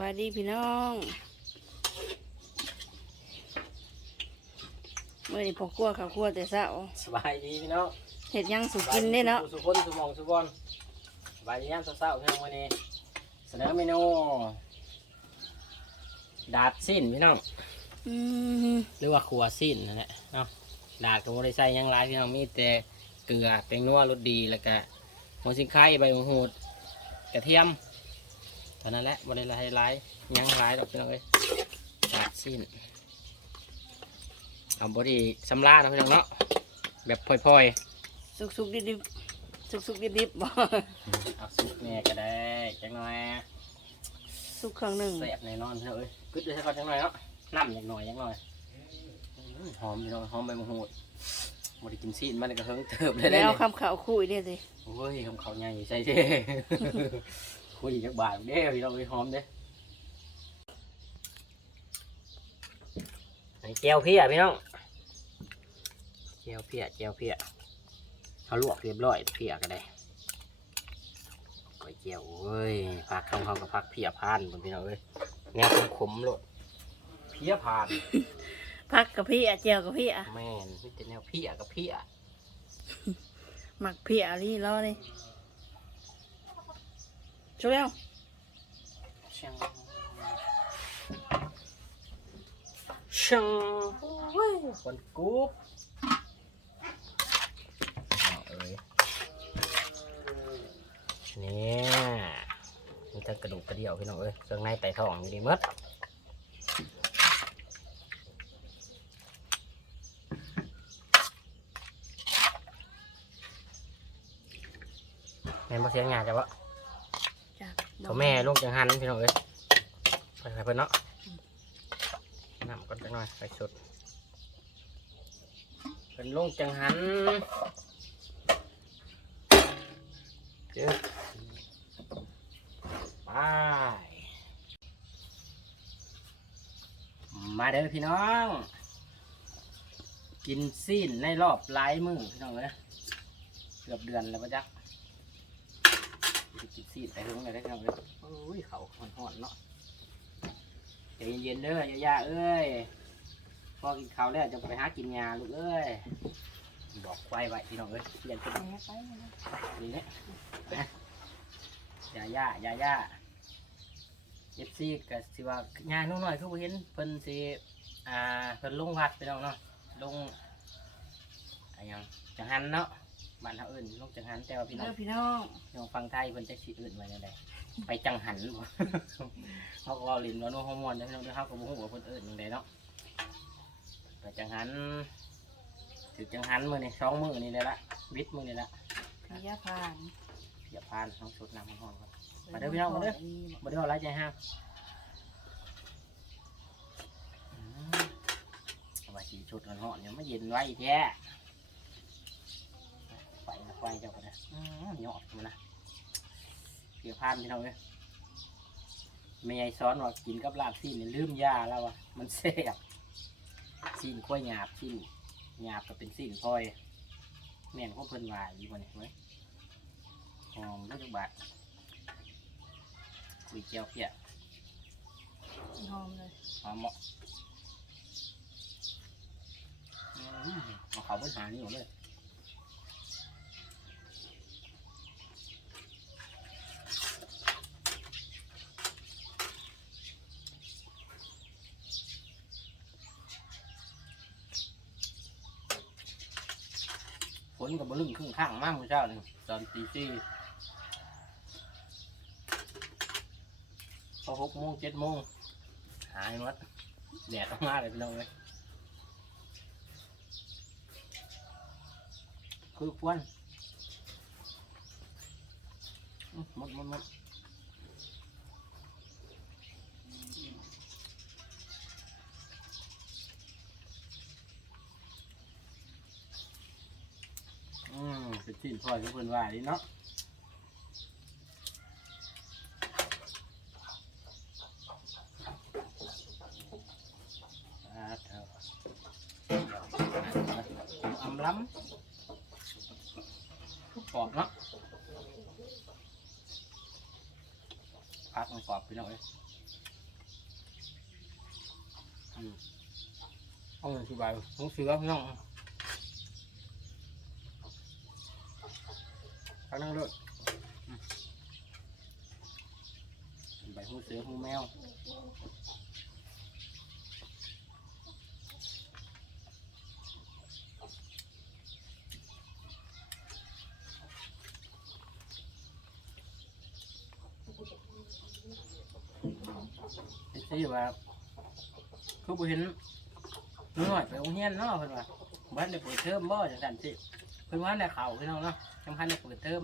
บายดีพี่น้องเมื่อนี้พอครัวข้าวครัวแต่เช้าสบายดีพี่น้องเห็ดหยังสุกินได้เนาะสุคนสุหมองสุบอลสบายดียามเช้าๆพี่น้องวันนี้เสนอเมนูดาดสิ้นพี่น้องอืมหรือว่าขัวสิ้นนั่นแหละเนาะดาดกับโมได้ใส่หยังไรพี่น้องมีแต่เกลือแป้งนัวรสดีแล้วก็หัวชิงไข่ใบมะหูดกระเทียมเท่านั้นแหละโมได้ไรไรหยังไรดอกพี่น้องเอ้ยดาดสิ้นเอาบอดีสำลาญเนาะพี่น้องเนาะแบบพลอยๆ สุกสุกๆดิบดิบสุกสุกๆดิบดิบๆบ่เอาซุปเนี่ยก็ได้จังหน่อยสุกเครื่องหนึ่งแซ่บแน่นอนเฮ้ยกึดด้วยสักก่อนจังหน่อยเนาะน้ำอย่างหน่อยจังหน่อยอื้อหอมพี่น้องหอมใบมะฮูดหมดกินซีนมันก็เฮิงเติบเลยแล้ได้วเนี่ยคำขาวคุยเนี่ยสิโอ้ยคำเขาใหญ่ใส่เด้ คุยจักบาทเด้พี่น้องเอ้ยหอมเด้อันนี้แก้วเพี้ยพี่น้องแก้วเพี้ยแก้วเพี้ยเขาลวกเรียบร้อยเพี้ยก็ได้ก๋วยเจียวเว้ยผักของเขากับผักเพี้ยพานบนพี่น้องเอ้ยแนวขมๆโลดเพี้ยพาน พักกับพี่อะเจียวกับพี่อะแม่นมีแต่แนวเพี้ยกับเพี้ยหมักพี่อะรีรอเลย ช่วยแล้วช่างช่างโอ้ยคนกรุ๊บเอาเอ้ยเนี่ยมีทั้งกระดูกกระเดี่ยวพี่น้องเอ้ยเครื่องในไตท้องอยู่ดีหมดแม่นบ่เสียงหยาจ้ะวะจากเขาแม่ันพี่น้องเอ้ยใส่เพิ่นเนาะน้ำก่อนจังหน่อยไปสุดเป็นลูกจังหันเจ้ไปมาเด้อพี่น้อง กินซีนในรอบหลายมือพี่น้องเอ้ยเกือบเดือนแล้วปะจ๊ะ กินซีดไป hướng này đấy không đấy ôi khẩu hòn hòn nó ใจเย็นๆเด้อย่าๆเอ้ยพอกินข้าวแล้วจะไปหากินยาลูกเอ้ยบอกไว้ไว้พี่น้องเอ้ยเปลี่ยนเป็นนี่เนี่ยอย่าย่าอย่าย่าเอฟซีกับสิว่ายานุ่งหน่อยคือบ่เห็นเพิ่นสิอ่าเพิ่นลงวัดไปแล้วเนาะลงอะไรยังจังหันเนาะ บ้านเฮาเอิ้นลงจังหันแต่ว่าพี่น้องเด้อพี่น้องน้องฟังไทยเพิ่นจะสิอื่นไว้จังไดไปจังหันบ่เขาก็เว้าลิ้นว่าโน้ฮอร์โมนเด้อพี่น้องเด้อเฮาก็บ่ฮู้ว่าเพิ่นเอิ้นจังไดเนาะไปจังหันถือจังหันมื้อนี้สองมื้อนี่แหละละวิทย์มื้อนี่ละพยาพานเพียบพานน้องสดน้ำฮ้อนๆก่อน มาเด้อพี่น้องมาเด้อ บ่ได้ว่าหลายใจห้ามอืมเอาว่าสิชุดฮ้อนๆเนี่ยมาเย็นไว้แท้ ไฟนะไฟเจ้าก็ได้อืมยอดมันนะเพียบพานพี่น้องเอ้ยไม่ยายซ้อนว่ากินกับลาบซีนเนี่ยลืมยาแล้ววะมันแซ่บซีนข้อยหยาบซีนหยาบก็เป็นซีนพลอยแม่นของเพิ่นว่าอยู่บ่เนี่ยเว้ยหอมด้วยทุกบาทคุยเจียวเพียหอมเลยหอมเหมาะอืมเอาเขาเพิ่นหานี่หมดเลย นกับบลึงครึ่งข้างมากเมื่อเช้านี่ตอนตีสี่พอหกโมงเจ็ดโมงหายหมดแดดออกมาเลยพี่น้องเลยคือควันหมดหมดหมดอื มเป็นสิ่พลอยที่เพิ่นว่าดีเนาะอำล้ำกรอบเนาะพักมันกรอบพี่น้องเอ้ยอืมเอาเงินสิบใบาทน้องเสือพี่น้อง พักนั่งด้วยอืมใบหูเสือหูแมวเฮ็ดสิว่าคือบ่เห็นน่อยไปโรงเรียนเนาะเพิ่นว่าบ่ทันได้เปิดเทอมบ่จังซั่นสิเพิ่นว่าได้เข้าพี่น้องเนาะ ยังพันได้เปิดเทอม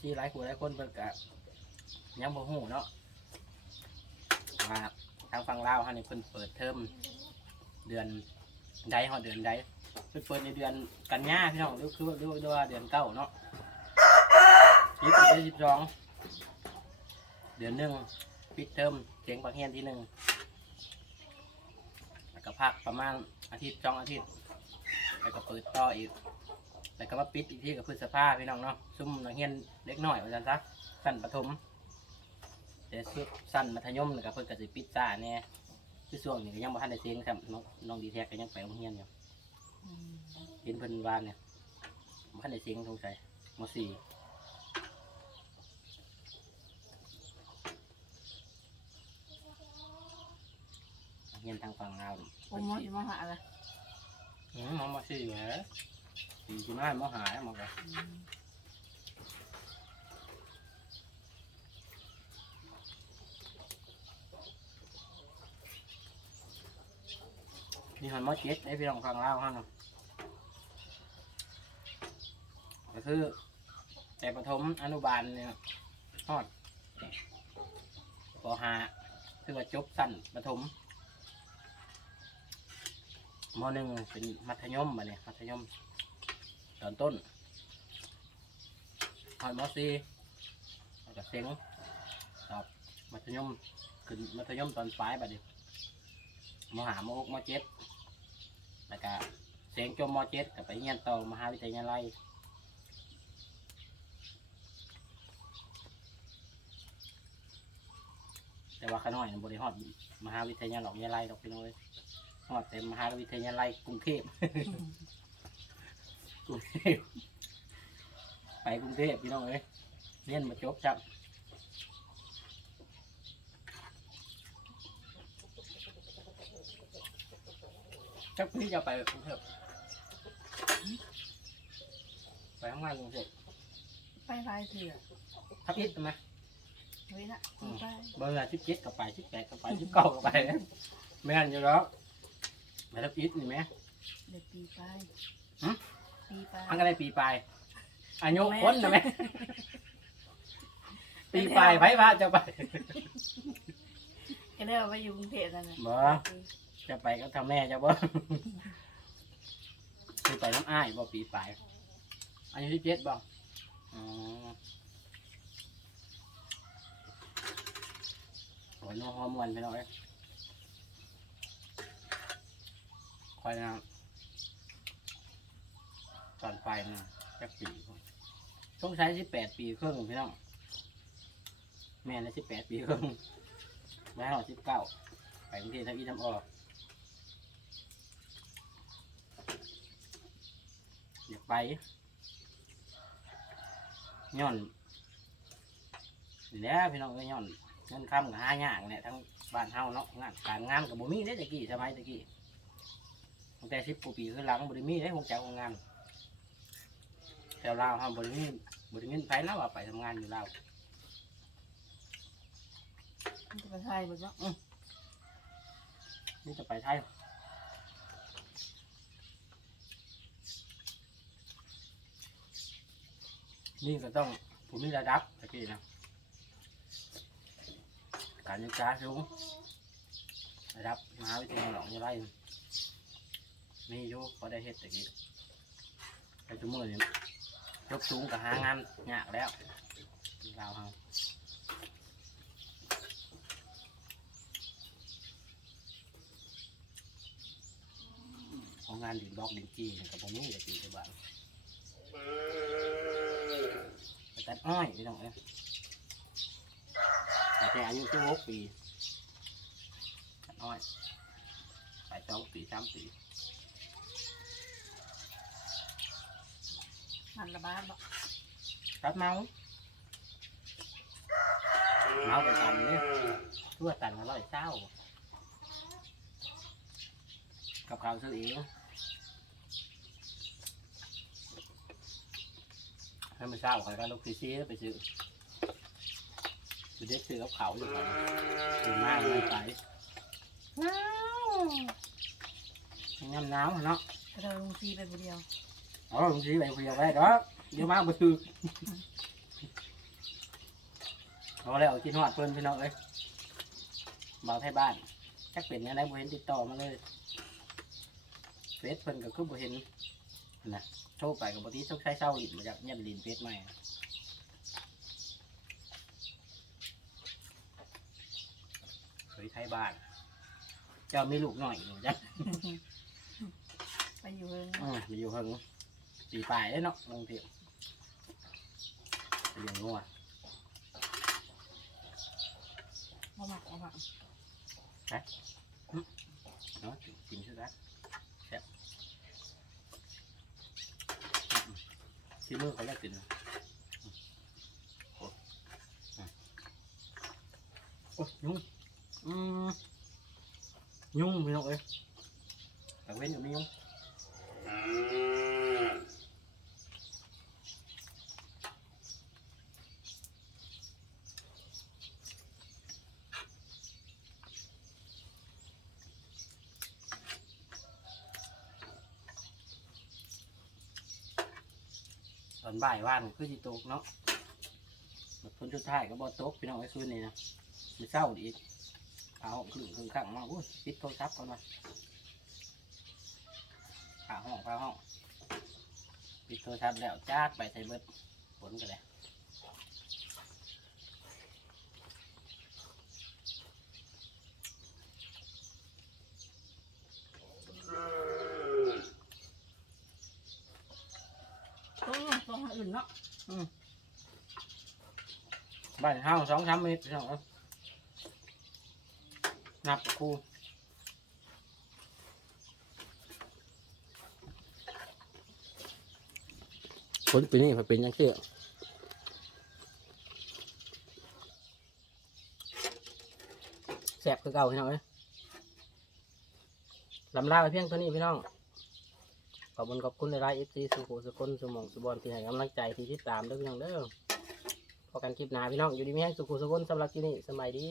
ที่หลายผู้หลายคนเพิ่นก็ยังบ่ฮู้เนาะว่าทางฝั่งลาวฮานี่เพิ่นเปิดเทอมเดือนใดฮอดเดือนใดเพิ่นเปิดในเดือนกันยาพี่น้องหรือคือหรือว่าเดือนเก้าเนาะยี่สิบยี่สิบสองเดือนหนึ่งปิดเทอมเสียงปักเฮียนที่หนึ่งแล้วก็พักประมาณอาทิตย์สองอาทิตย์แล้วก็เปิดต่ออีก แล้วก็มาปิดอีกที่กับพฤษภาพี่น้องเนาะซุ่มนักเรียนเล็กน้อยว่าจันซะสั้นประถมแต่สุดสั้นมัธยมแล้วก็เพิ่นก็สิปิดจ้าแน่คือช่วงนี้ก็ยังบ่ทันได้เสียงครับน้องน้องดีแท็กก็ยังไปโรงเรียนอยู่เห็นเพิ่นวานเนี่ยบ่ทันได้เสียงสงสัยมสี่เรียนทางฝั่งลาวผมมออยู่มหาอะไรอืมมองมาสี่แหละ สี่สิบห้ามอหายมองกันนี่หันมอเจ็ดได้พี่น้องฟังเล่าวฮะนาะก็คือแต่ประถมอนุบาลเนี่ยฮอดปหาคือว่าจบสั้นประถมมหนึ่งเป็นมัธยมมาเนี่ยมัธยม ตอนต้นหอยมอสีแล้วก็เซ็งตอบมัธยมขึ้นมัธยมตอนปลายบัดนี้มหามหกมเจ็ดแล้วก็เสียงจมมเจ็ดกับไปเรียนต่อมหาวิทยาลัยแต่ว่าขน้อยน่ะบริหอดมหาวิทยาลัยดอกพี่น้อยฮอดเต็มมหาวิทยาลัยกรุงเทพ กรุงเทพไปกรุงเทพพี่น้องเอ้ยเรียนมาจบจับจักพี่จะไปกรุงเทพไปทำงานกรุงเทพไปลายเถื่อทับอิดไหมเฮ้ยละมีไปเบอร์สิบเจ็ดกับไปสิบแปดกับไปสิบเก้ากับไปไม่อันอยู่แล้วไปทับอิดนี่ไหมเด็กปีไปหึ ปีไปมันก็ได้ปีปลายอายุคนนะแม่ปีปลายไผว่าจะไป ก็ได้เอาไปอยู่กรุงเทพนั่นแหละบ่ จะไปก็ทำแม่จะบ่คือไปน้ำอ้ายบ่ปีปลายอายุสิบเจ็ดบ่อ๋อโอ้ยน้องฮอร์โมนไปหน่อยคอยนะ ตอนไปนะจักปีต้องใช้สิบแปดปีครึ่งพี่น้องแม่นะสิบแปดปีครึ่งแม่หอสิบเก้าไปกรุงเทพทำอีทำออกอยากไปย้อนนี่แหล้วพี่น้องก็ย้อนเงินคำกับห้าอย่างเนี่ยทั้งบ้านเฮาเนาะงานการงานกับบ่มีได้ตะกี้สมัยตะกี้ตั้งแต่สิบกว่าปีขึ้นหลังบ่ได้มีได้คงจักงาน แต่ลาวเฮาบ่ได้มีบ่ได้มีไผนะว่าไปทำงานอยู่ลาวมันจะไปไทยหมดเนาะนี่จะไปไทยนี่ก็ต้องผมมีระดับตะกี้นะการศึกษาสูงระดับมหาวิทยาลัยอะไรมีอยู่พอได้เฮ็ดตะกี้แต่ทุกมือนี่ ยกสูงกับหางานยากแล้วเราวเฮาของงานดินบล็อกดินจีนกับผมนี่ตะกี้ที่บ้านไปตัดอ้อยพี่น้องเอ้ยแต่อายุแค่หกปีตัดอ้อยายสองปีสามปี มันระบาดบ่รับเมาเมาไปตันเนี่ยทั่วตันอร่อยเศร้ากับข้าวซื้อเองให้มันเศร้าใครก็ลูกซีซีไปซื้อซื้อเด็กซื้อกับเขาอยู่ไปซื้อมากเลยไปน้ำหนาวเนาะก็เราลงซีไปผู้เดียวอ๋อลุงซีไปคุยกับไว้เนาะเดี๋ยว มาบ่ซื้อเอาแล้วกินหอดเพิ่นพี่น้องเอ้ยบ่าวไทยบ้านจักเป็นยังไงบ่เห็นติดต่อมาเลยเฟซเพิ่นก็คือบ่เห็นนะโทรไปกับ่ติดต้องใช้เศร้าลิ้นมาจากยันลิ้นเฟซใหม่เคยไทยบ้าน เจ้ามีลูกหน่อยอยู่จ้ะไปอยู่เฮิงอืมมีอยู่เพิ่ง สีปลายได้เนาะลงเทียมเลี้ยงงัวบ่มักบ่มักเนาะกินชื่อรักแซ่บที่มือเขาแรกกินนะโอ้อะโอ้ยยุ่งอืมยุ่งพี่น้องเอ้ยแต่เว้นอยู่ไม่ยุ่ง ตอนบ่ายว่านคือสิตกเนาะแบบคนสุดท้ายก็บอตกพี่น้องไอ้คืนนี่นะมันเศร้าดีกเองครึ่งครึ่งข้างมาอุ้ยปิดโทรศัพท์ก่อนมาผ่าห้องผ่าห้องปิดโทรศัพท์แล้วจ้าดไปใส่เบิดผลกันเลย ต้องต้องหาอื่น เนาะบ้านเฮาสองสามเมตรพี่น้องเอ้ยนับครูผลปีนี้มันเป็นยังเชี่ยแสบคือเก่าพี่น้องเอ้ยลำลาไปเพียงเท่านี้พี่น้อง ขอบคุณขอบคุณในไลน์เอฟซีสุโขสุคนสมองสุบอลที่ให้กำลังใจที่ติดตามเด้อพี่น้องเด้อพอกันคลิปหน้าพี่น้องอยู่ดีมีแห้งสุขุสุคนสำหรับที่นี่สมัยดี